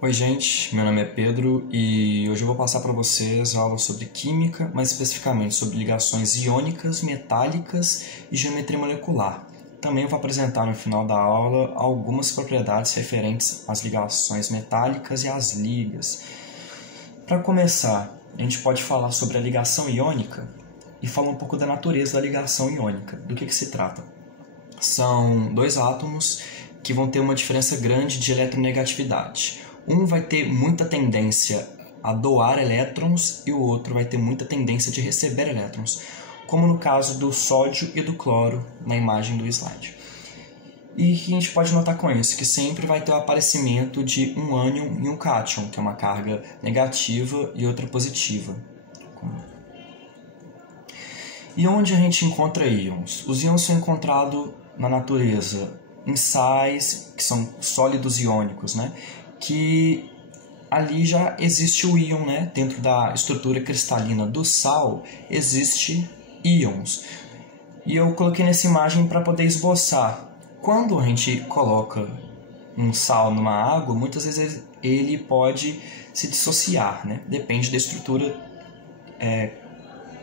Oi gente, meu nome é Pedro e hoje eu vou passar para vocês a aula sobre química, mais especificamente sobre ligações iônicas, metálicas e geometria molecular. Também vou apresentar no final da aula algumas propriedades referentes às ligações metálicas e às ligas. Para começar, a gente pode falar sobre a ligação iônica e falar um pouco da natureza da ligação iônica. Do que se trata? São dois átomos que vão ter uma diferença grande de eletronegatividade. Um vai ter muita tendência a doar elétrons e o outro vai ter muita tendência de receber elétrons, como no caso do sódio e do cloro na imagem do slide. E que a gente pode notar com isso que sempre vai ter o aparecimento de um ânion e um cátion, que é uma carga negativa e outra positiva. E onde a gente encontra íons? Os íons são encontrados na natureza em sais, que são sólidos iônicos, né? Que ali já existe o íon, né? Dentro da estrutura cristalina do sal existe íons. E eu coloquei nessa imagem para poder esboçar. Quando a gente coloca um sal numa água, muitas vezes ele pode se dissociar, né? Depende da estrutura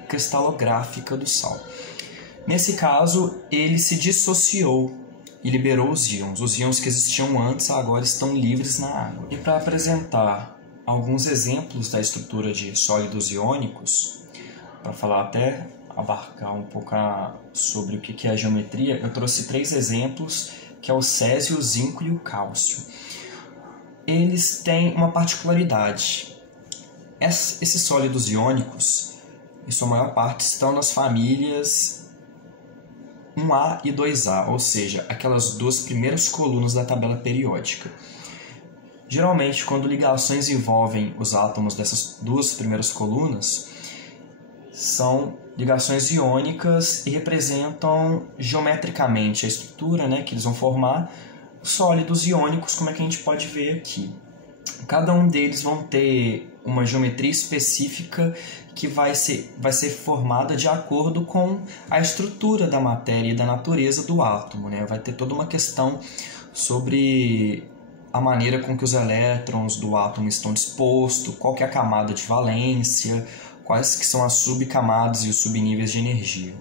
cristalográfica do sal. Nesse caso, ele se dissociou e liberou os íons. Os íons que existiam antes agora estão livres na água. E para apresentar alguns exemplos da estrutura de sólidos iônicos, para falar até abarcar um pouco sobre o que é a geometria, eu trouxe 3 exemplos, que é o césio, o zinco e o cálcio. Eles têm uma particularidade. Esses sólidos iônicos, em sua maior parte, estão nas famílias 1A e 2A, ou seja, aquelas duas primeiras colunas da tabela periódica. Geralmente, quando ligações envolvem os átomos dessas duas primeiras colunas, são ligações iônicas e representam geometricamente a estrutura, né, que eles vão formar sólidos iônicos, como é que a gente pode ver aqui. Cada um deles vão ter uma geometria específica que vai ser formada de acordo com a estrutura da matéria e da natureza do átomo, né? Vai ter toda uma questão sobre a maneira com que os elétrons do átomo estão dispostos, qual que é a camada de valência, quais que são as subcamadas e os subníveis de energia.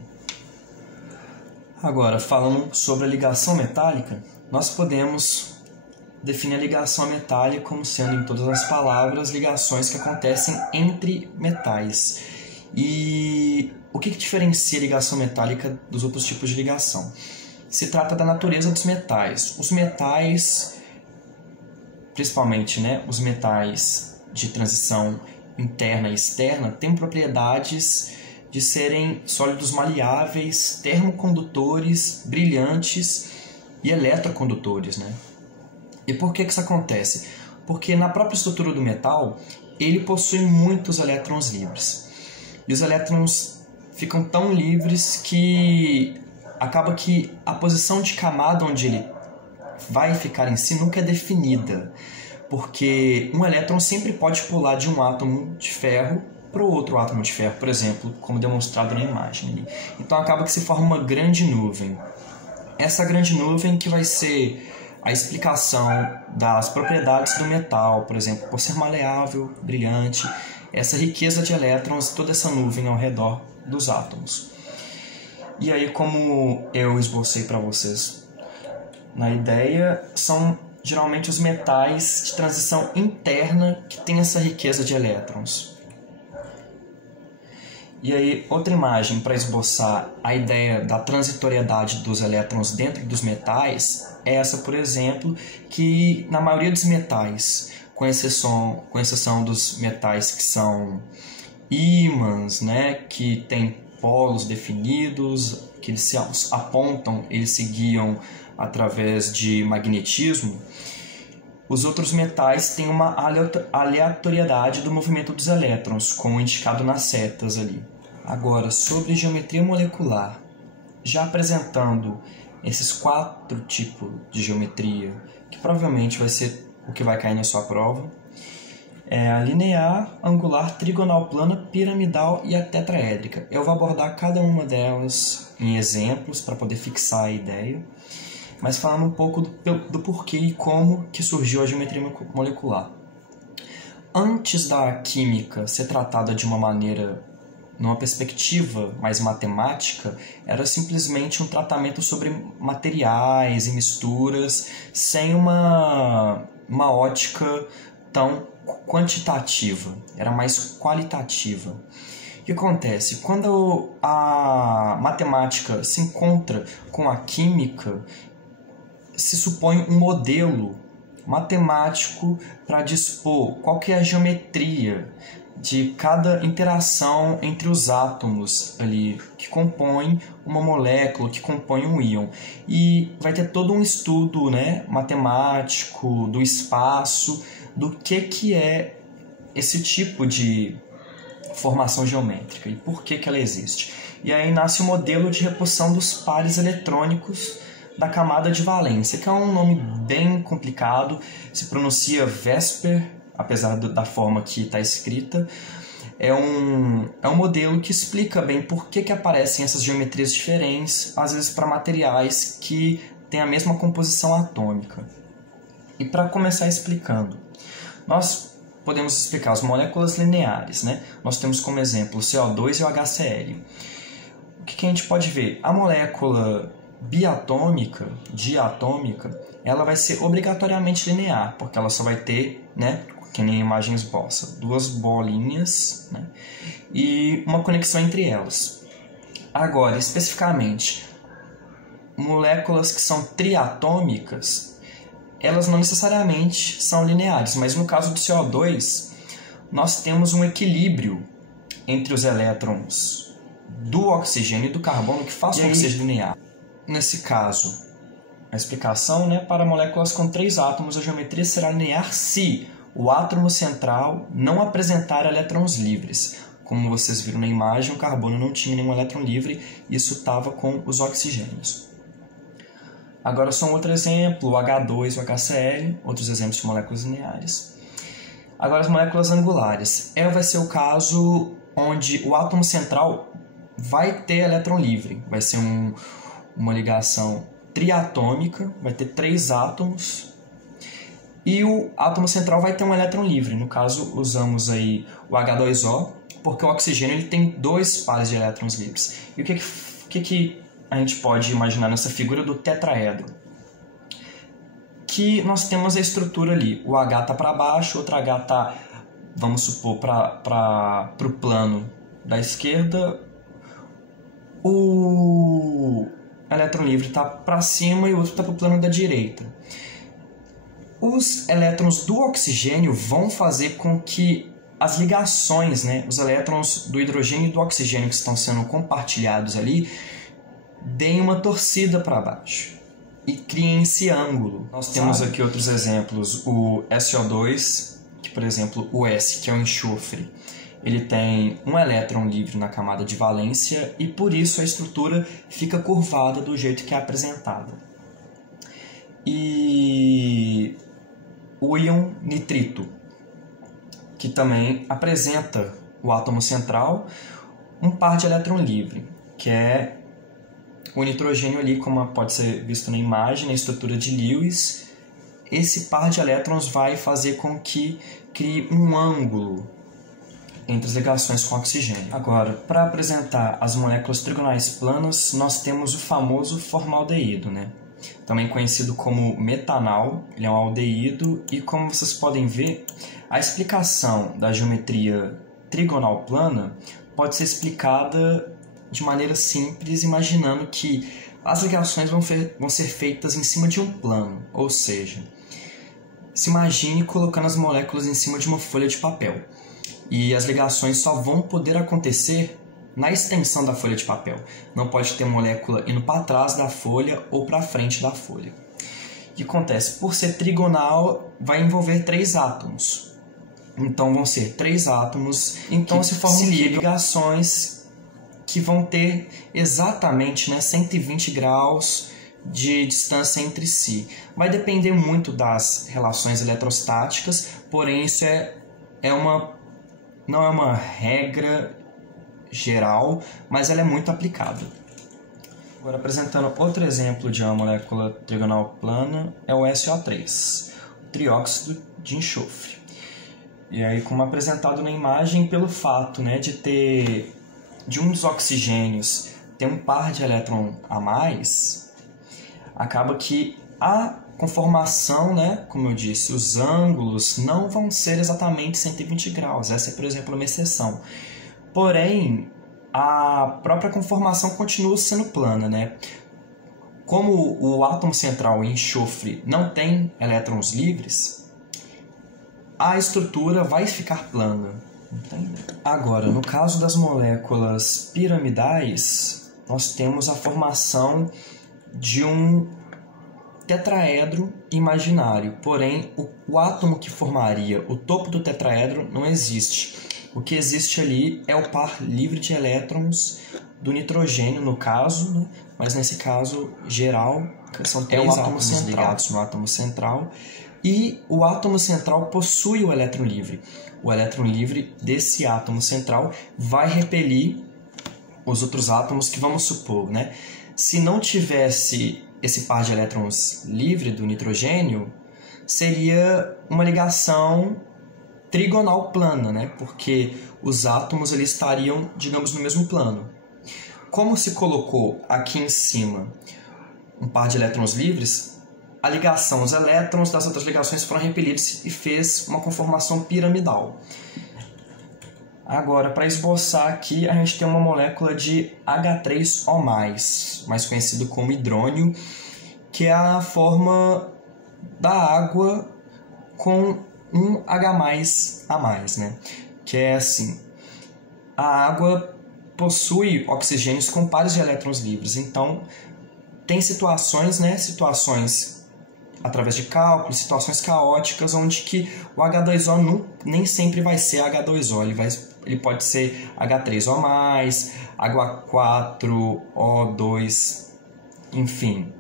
Agora, falando sobre a ligação metálica, nós podemos definir a ligação metálica como sendo, em todas as palavras, ligações que acontecem entre metais. E o que diferencia a ligação metálica dos outros tipos de ligação? Se trata da natureza dos metais. Os metais, principalmente, né, os metais de transição interna e externa, têm propriedades de serem sólidos maleáveis, termocondutores, brilhantes e eletrocondutores, né? E por que isso acontece? Porque na própria estrutura do metal, ele possui muitos elétrons livres. E os elétrons ficam tão livres que acaba que a posição de camada onde ele vai ficar em si nunca é definida. Porque um elétron sempre pode pular de um átomo de ferro para o outro átomo de ferro, por exemplo, como demonstrado na imagem ali. Então acaba que se forma uma grande nuvem. Essa grande nuvem que vai ser a explicação das propriedades do metal, por exemplo, por ser maleável, brilhante, essa riqueza de elétrons, toda essa nuvem ao redor dos átomos. E aí, como eu esbocei para vocês na ideia, são geralmente os metais de transição interna que têm essa riqueza de elétrons. E aí, outra imagem para esboçar a ideia da transitoriedade dos elétrons dentro dos metais é essa, por exemplo, que na maioria dos metais, com exceção dos metais que são ímãs, né, que têm polos definidos, que eles se apontam, eles se guiam através de magnetismo, os outros metais têm uma aleatoriedade do movimento dos elétrons, como indicado nas setas ali. Agora, sobre geometria molecular, já apresentando esses 4 tipos de geometria, que provavelmente vai ser o que vai cair na sua prova, é a linear, angular, trigonal plana, piramidal e a tetraédrica. Eu vou abordar cada uma delas em exemplos para poder fixar a ideia. mas falando um pouco do porquê e como que surgiu a geometria molecular. antes da química ser tratada de uma maneira, numa perspectiva mais matemática, era simplesmente um tratamento sobre materiais e misturas, sem uma ótica tão quantitativa, era mais qualitativa. O que acontece? Quando a matemática se encontra com a química, se supõe um modelo matemático para dispor qual que é a geometria de cada interação entre os átomos ali que compõem uma molécula, que compõem um íon. E vai ter todo um estudo, né, matemático do espaço, do que é esse tipo de formação geométrica e por que ela existe. E aí nasce o modelo de repulsão dos pares eletrônicos da camada de valência, que é um nome bem complicado, se pronuncia VSEPR, apesar da forma que está escrita. É um modelo que explica bem por que aparecem essas geometrias diferentes, às vezes para materiais que têm a mesma composição atômica. E para começar explicando, nós podemos explicar as moléculas lineares, né? Nós temos como exemplo o CO2 e o HCl. O que a gente pode ver? A molécula biatômica, diatômica, ela vai ser obrigatoriamente linear, porque ela só vai ter, né, que nem a imagem esboça, duas bolinhas, né, e uma conexão entre elas. Agora, especificamente, moléculas que são triatômicas, elas não necessariamente são lineares, mas no caso do CO2, nós temos um equilíbrio entre os elétrons do oxigênio e do carbono que faz com que seja linear. Nesse caso, a explicação, né, para moléculas com 3 átomos, a geometria será linear se o átomo central não apresentar elétrons livres. Como vocês viram na imagem, o carbono não tinha nenhum elétron livre, isso estava com os oxigênios. Agora só um outro exemplo, o H2 e o HCl, outros exemplos de moléculas lineares. Agora as moléculas angulares. Vai ser o caso onde o átomo central vai ter elétron livre, vai ser uma ligação triatômica, vai ter 3 átomos, e o átomo central vai ter um elétron livre. No caso, usamos aí o H2O, porque o oxigênio ele tem 2 pares de elétrons livres. E o que a gente pode imaginar nessa figura do tetraedro? Que nós temos a estrutura ali, o H está para baixo, outro H está, vamos supor, para o plano da esquerda, o elétron livre está para cima e o outro está para o plano da direita. Os elétrons do oxigênio vão fazer com que as ligações, né, os elétrons do hidrogênio e do oxigênio que estão sendo compartilhados ali, deem uma torcida para baixo e criem esse ângulo. Nós temos aqui outros exemplos, o SO2, que por exemplo o S, que é o enxofre, ele tem um elétron livre na camada de valência e por isso a estrutura fica curvada do jeito que é apresentada. E o íon nitrito, que também apresenta o átomo central, um par de elétron livre, que é o nitrogênio ali, como pode ser visto na imagem, na estrutura de Lewis. Esse par de elétrons vai fazer com que crie um ângulo entre as ligações com oxigênio. Agora, para apresentar as moléculas trigonais planas, nós temos o famoso formaldeído, né? Também conhecido como metanal, ele é um aldeído, e como vocês podem ver, a explicação da geometria trigonal plana pode ser explicada de maneira simples, imaginando que as ligações vão ser feitas em cima de um plano, ou seja, se imagine colocando as moléculas em cima de uma folha de papel, e as ligações só vão poder acontecer na extensão da folha de papel. Não pode ter molécula indo para trás da folha ou para frente da folha. O que acontece? Por ser trigonal, vai envolver 3 átomos. Então vão ser 3 átomos. Então se formam ligações que vão ter exatamente, né, 120 graus de distância entre si. Vai depender muito das relações eletrostáticas, porém isso não é uma regra geral, mas ela é muito aplicável. Agora, apresentando outro exemplo de uma molécula trigonal plana, é o SO3, o trióxido de enxofre. E aí, como apresentado na imagem, pelo fato, né, de um dos oxigênios ter um par de elétron a mais, acaba que a conformação, né, como eu disse, os ângulos não vão ser exatamente 120 graus. Essa é, por exemplo, uma exceção. Porém, a própria conformação continua sendo plana, né? Como o átomo central em enxofre não tem elétrons livres, a estrutura vai ficar plana. Entende? Agora, no caso das moléculas piramidais, nós temos a formação de um tetraedro imaginário. Porém, o átomo que formaria o topo do tetraedro não existe. O que existe ali é o par livre de elétrons do nitrogênio, no caso, né? Mas nesse caso geral, são três átomos ligados no átomo central. E o átomo central possui o elétron livre. O elétron livre desse átomo central vai repelir os outros átomos que, vamos supor, né? Se não tivesse esse par de elétrons livre do nitrogênio, seria uma ligação trigonal plana, né? Porque os átomos eles estariam, digamos, no mesmo plano. Como se colocou aqui em cima um par de elétrons livres, a ligação, os elétrons das outras ligações foram repelidos e fez uma conformação piramidal. Agora, para esboçar aqui, a gente tem uma molécula de H3O+, mais conhecido como hidrônio, que é a forma da água com um H+ a mais, né? Que é assim, a água possui oxigênios com pares de elétrons livres, então tem situações, né? Situações através de cálculos, situações caóticas, onde que o H2O nem sempre vai ser H2O, ele pode ser H3O+, H4O2, enfim.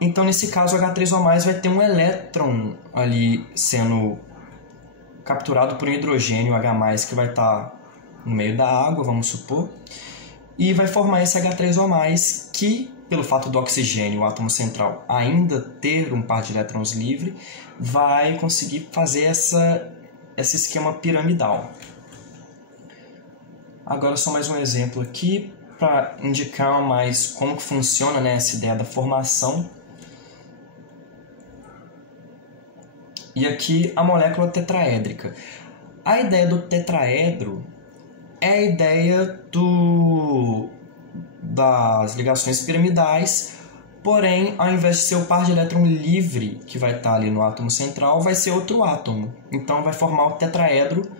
Então, nesse caso, o H3O+, vai ter um elétron ali sendo capturado por um hidrogênio H+, que vai estar no meio da água, vamos supor, e vai formar esse H3O+, que, pelo fato do oxigênio, o átomo central, ainda ter um par de elétrons livre, vai conseguir fazer esse esquema piramidal. Agora, só mais um exemplo aqui, para indicar mais como que funciona, né, essa ideia da formação. E aqui a molécula tetraédrica. A ideia do tetraedro é a ideia das ligações piramidais, porém, ao invés de ser o par de elétron livre que vai estar ali no átomo central, vai ser outro átomo. Então, vai formar o tetraedro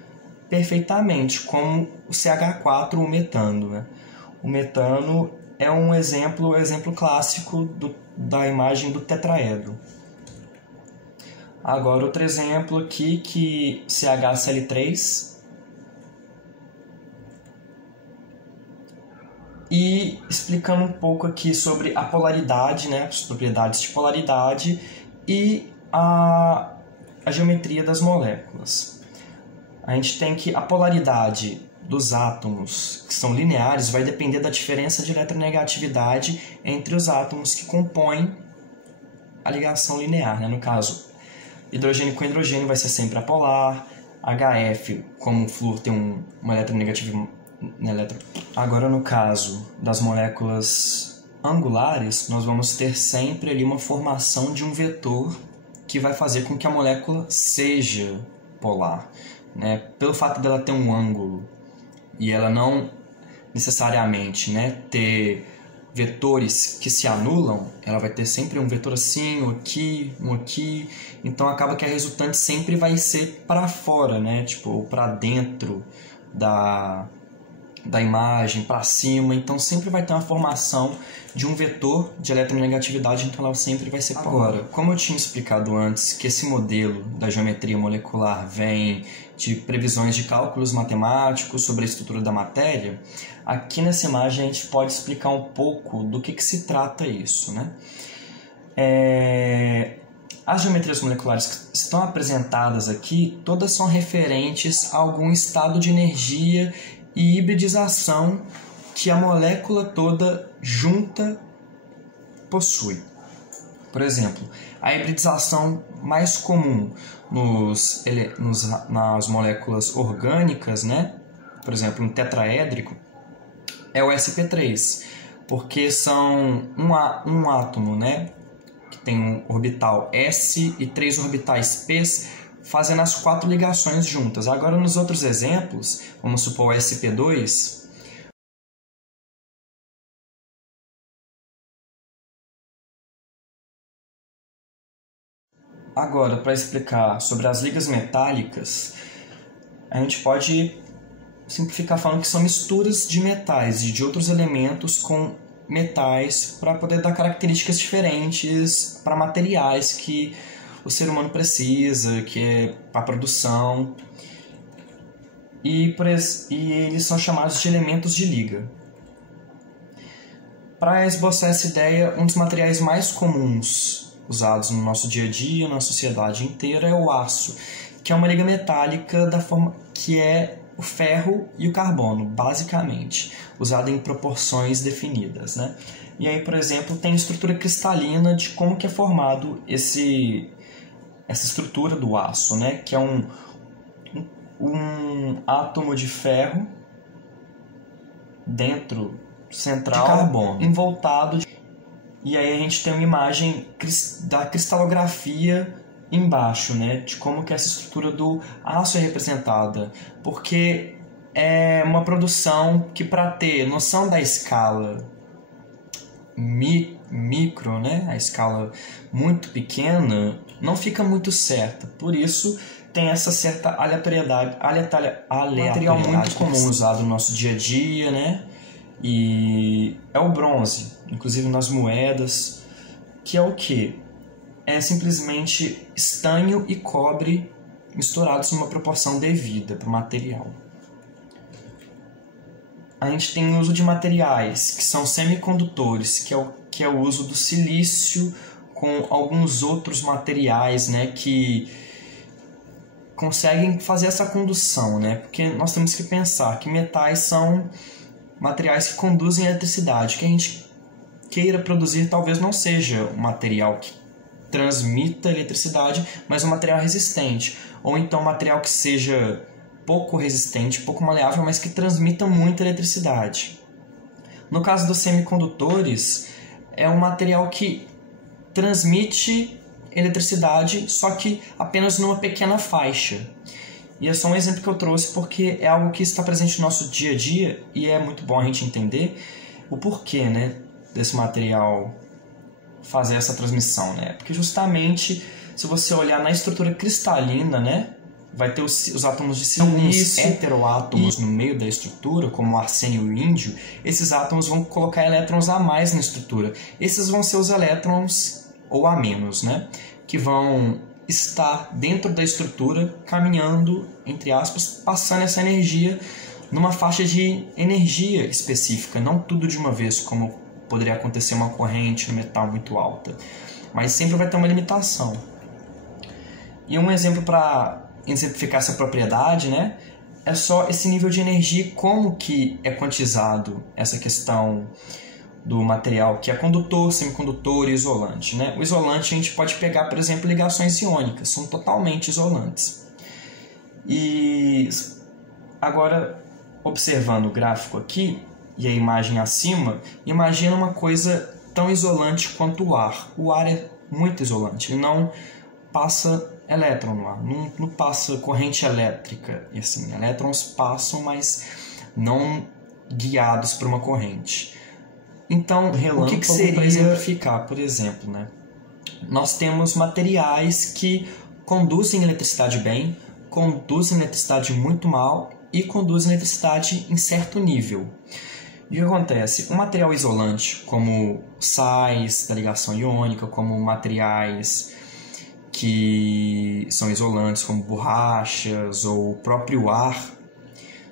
perfeitamente, como o CH4, o metano, né? O metano é um exemplo clássico da imagem do tetraedro. Agora, outro exemplo aqui, que CHCl3. E explicando um pouco aqui sobre a polaridade, né, as propriedades de polaridade e a geometria das moléculas. A gente tem que a polaridade dos átomos, que são lineares, vai depender da diferença de eletronegatividade entre os átomos que compõem a ligação linear, né? No caso, hidrogênio com hidrogênio vai ser sempre apolar, HF, como o flúor tem uma eletronegatividade. Agora, no caso das moléculas angulares, nós vamos ter sempre ali uma formação de um vetor que vai fazer com que a molécula seja polar, né? Pelo fato dela ter um ângulo e ela não necessariamente, né, ter vetores que se anulam, ela vai ter sempre um vetor assim, um aqui, então acaba que a resultante sempre vai ser para fora, né, tipo, para dentro da imagem, para cima, então sempre vai ter uma formação de um vetor de eletronegatividade, então ela sempre vai ser polar. Agora, como eu tinha explicado antes, que esse modelo da geometria molecular vem de previsões de cálculos matemáticos sobre a estrutura da matéria, aqui nessa imagem a gente pode explicar um pouco do que se trata isso, né? As geometrias moleculares que estão apresentadas aqui, todas são referentes a algum estado de energia e hibridização que a molécula toda junta possui. Por exemplo, a hibridização mais comum nas moléculas orgânicas, né? Por exemplo, no tetraédrico, é o sp3, porque são um átomo, né? Que tem um orbital s e 3 orbitais p, fazendo as 4 ligações juntas. Agora, nos outros exemplos, vamos supor o sp2, agora, para explicar sobre as ligas metálicas, a gente pode simplificar falando que são misturas de metais e de outros elementos com metais para poder dar características diferentes para materiais que o ser humano precisa, que é para a produção. E eles são chamados de elementos de liga. Para esboçar essa ideia, um dos materiais mais comuns usados no nosso dia a dia, na sociedade inteira, é o aço, que é uma liga metálica da forma que é o ferro e o carbono, basicamente, usado em proporções definidas, né? E aí, por exemplo, tem a estrutura cristalina de como que é formado essa estrutura do aço, né? Que é um átomo de ferro dentro central de carbono, envoltado e aí a gente tem uma imagem da cristalografia embaixo, né, de como que essa estrutura do aço é representada, porque é uma produção que, para ter noção da escala micro, né, a escala muito pequena, não fica muito certa. Por isso tem essa certa aleatoriedade, material muito comum usado no nosso dia a dia, né, e é o bronze, inclusive nas moedas, que é o quê? É simplesmente estanho e cobre misturados numa proporção devida para o material. A gente tem o uso de materiais que são semicondutores, que é o uso do silício com alguns outros materiais, né, que conseguem fazer essa condução, né? Porque nós temos que pensar que metais são materiais que conduzem eletricidade. Que a gente queira produzir talvez não seja um material que transmita eletricidade, mas um material resistente, ou então um material que seja pouco resistente, pouco maleável, mas que transmita muita eletricidade. No caso dos semicondutores, é um material que transmite eletricidade, só que apenas numa pequena faixa. E é só um exemplo que eu trouxe porque é algo que está presente no nosso dia a dia e é muito bom a gente entender o porquê, né, desse material fazer essa transmissão, né? Porque justamente, se você olhar na estrutura cristalina, né, vai ter os átomos de silício, heteroátomos no meio da estrutura, como o arsênio e o índio. Esses átomos vão colocar elétrons a mais na estrutura. Esses vão ser os elétrons, ou a menos, né, que vão estar dentro da estrutura, caminhando, entre aspas, passando essa energia numa faixa de energia específica, não tudo de uma vez, como poderia acontecer uma corrente no metal muito alta, mas sempre vai ter uma limitação. E um exemplo para exemplificar essa propriedade, né, é só esse nível de energia, como que é quantizado essa questão do material, que é condutor, semicondutor e isolante, né? O isolante a gente pode pegar, por exemplo, ligações iônicas, são totalmente isolantes. E agora, observando o gráfico aqui e a imagem acima, imagina uma coisa tão isolante quanto o ar. O ar é muito isolante, ele não passa elétron no ar, não passa corrente elétrica. E assim, elétrons passam, mas não guiados por uma corrente. Então, o que seria para exemplificar, por exemplo, né? Nós temos materiais que conduzem eletricidade bem, conduzem eletricidade muito mal e conduzem eletricidade em certo nível. E o que acontece? Um material isolante, como sais da ligação iônica, como materiais que são isolantes, como borrachas ou o próprio ar,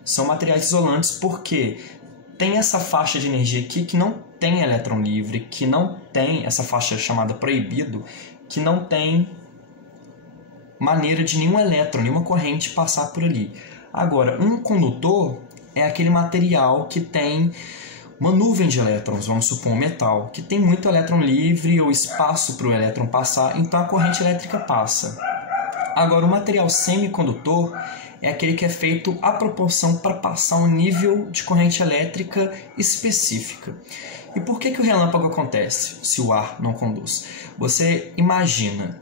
são materiais isolantes porque tem essa faixa de energia aqui que não tem elétron livre, que não tem essa faixa chamada proibido, que não tem maneira de nenhum elétron, nenhuma corrente passar por ali. Agora, um condutor é aquele material que tem uma nuvem de elétrons, vamos supor um metal, que tem muito elétron livre ou espaço para o elétron passar, então a corrente elétrica passa. Agora, o material semicondutor é aquele que é feito à proporção para passar um nível de corrente elétrica específica. E por que o relâmpago acontece se o ar não conduz? Você imagina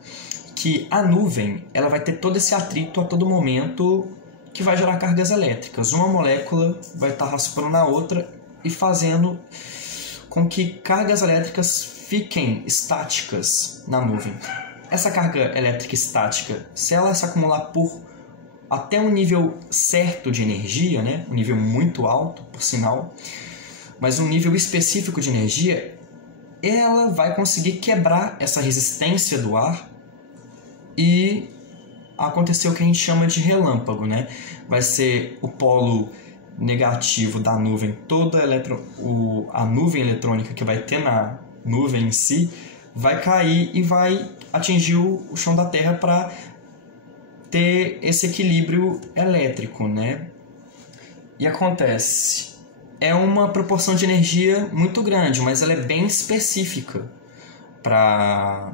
que a nuvem ela vai ter todo esse atrito a todo momento que vai gerar cargas elétricas. Uma molécula vai estar raspando na outra e fazendo com que cargas elétricas fiquem estáticas na nuvem. Essa carga elétrica estática, se ela se acumular por até um nível certo de energia, né? Um nível muito alto, por sinal, mas um nível específico de energia, ela vai conseguir quebrar essa resistência do ar e acontecer o que a gente chama de relâmpago, né? Vai ser o polo negativo da nuvem, toda a nuvem eletrônica que vai ter na nuvem em si, vai cair e vai atingir o chão da Terra para ter esse equilíbrio elétrico, né? E acontece, é uma proporção de energia muito grande, mas ela é bem específica para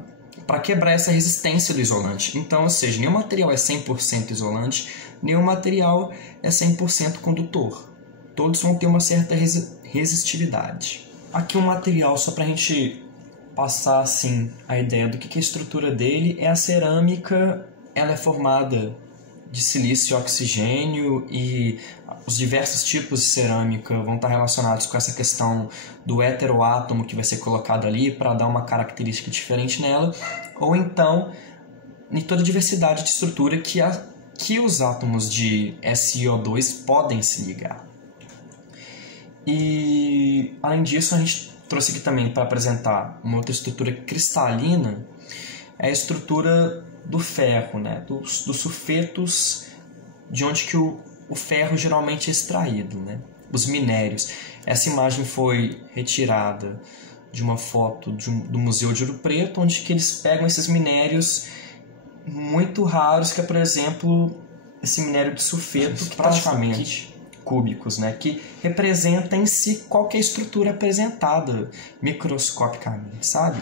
quebrar essa resistência do isolante. Então, ou seja, nenhum material é 100% isolante, nenhum material é 100% condutor. Todos vão ter uma certa resistividade. Aqui um material, só para a gente passar assim, a ideia do que é a estrutura dele, é a cerâmica. Ela é formada de silício e oxigênio, e os diversos tipos de cerâmica vão estar relacionados com essa questão do heteroátomo que vai ser colocado ali para dar uma característica diferente nela, ou então em toda a diversidade de estrutura que os átomos de SiO2 podem se ligar. E além disso, a gente trouxe aqui também para apresentar uma outra estrutura cristalina, é a estrutura do ferro, né? dos sulfetos, de onde que o ferro geralmente é extraído, né? Os minérios. Essa imagem foi retirada de uma foto do Museu de Ouro Preto, onde que eles pegam esses minérios muito raros, que é, por exemplo, esse minério de sulfeto, que praticamente cúbicos, né? Que representa em si qualquer estrutura apresentada microscopicamente, sabe?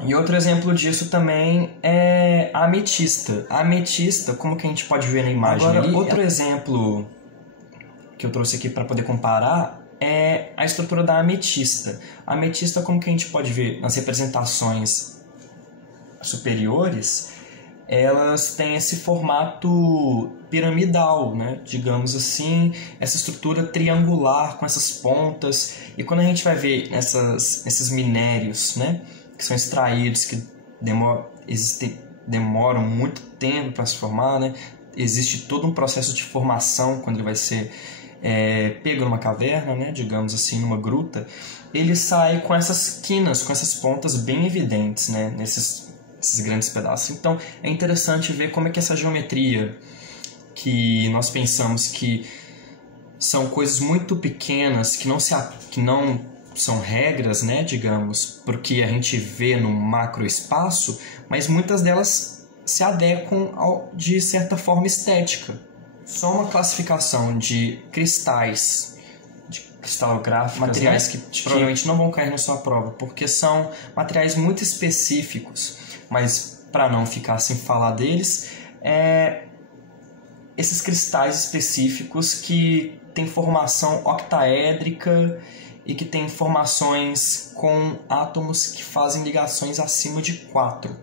E outro exemplo disso também é a ametista. A ametista, como que a gente pode ver na imagem ali, outro exemplo que eu trouxe aqui para poder comparar é a estrutura da ametista. A ametista, como que a gente pode ver nas representações superiores, elas têm esse formato piramidal, né? Digamos assim, essa estrutura triangular com essas pontas. E quando a gente vai ver esses minérios, né, que são extraídos, que demoram muito tempo para se formar, né? Existe todo um processo de formação quando ele vai ser pego numa caverna, né? Digamos assim, numa gruta. Ele sai com essas quinas, com essas pontas bem evidentes, né? Nesses grandes pedaços. Então é interessante ver como é que essa geometria, que nós pensamos que são coisas muito pequenas, que não são regras, né, digamos, porque a gente vê no macroespaço, mas muitas delas se adequam de certa forma estética. Só uma classificação de cristais, de cristalográficos, materiais que provavelmente não vão cair na sua prova, porque são materiais muito específicos, mas para não ficar sem falar deles, esses cristais específicos que têm formação octaédrica e que tem formações com átomos que fazem ligações acima de 4,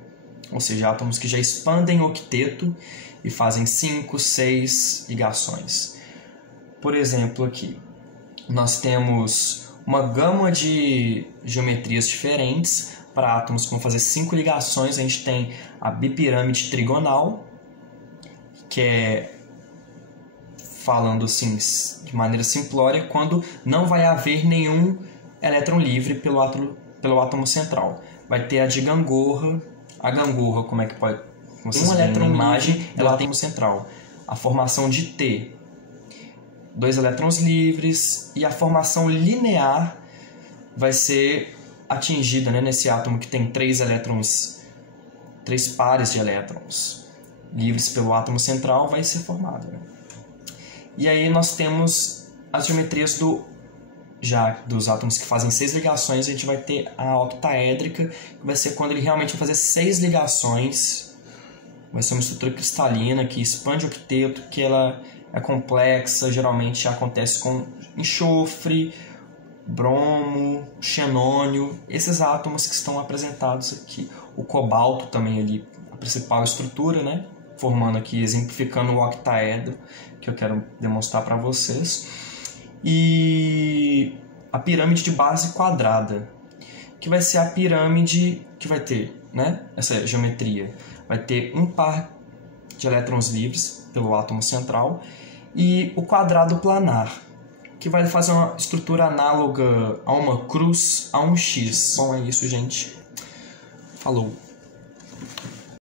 ou seja, átomos que já expandem o octeto e fazem 5, 6 ligações. Por exemplo, aqui nós temos uma gama de geometrias diferentes para átomos que vão fazer 5 ligações. A gente tem a bipirâmide trigonal, que é, falando assim de maneira simplória, quando não vai haver nenhum elétron livre pelo átomo central. Vai ter a de gangorra. A gangorra, como é que pode... Um elétron imagem, ela tem no central. A formação de T, 2 elétrons livres, e a formação linear vai ser atingida, né, nesse átomo que tem 3 pares de elétrons livres pelo átomo central, vai ser formada, né? E aí nós temos as geometrias do já dos átomos que fazem 6 ligações, a gente vai ter a octaédrica, que vai ser quando ele realmente vai fazer 6 ligações. Vai ser uma estrutura cristalina que expande o octeto, que ela é complexa, geralmente acontece com enxofre, bromo, xenônio, esses átomos que estão apresentados aqui. O cobalto também ali, a principal estrutura, né? Formando aqui, exemplificando o octaedro, que eu quero demonstrar para vocês. E a pirâmide de base quadrada, que vai ser a pirâmide que vai ter, né, essa geometria. Vai ter um par de elétrons livres pelo átomo central e o quadrado planar, que vai fazer uma estrutura análoga a uma cruz, a um X. Bom, é isso, gente. Falou!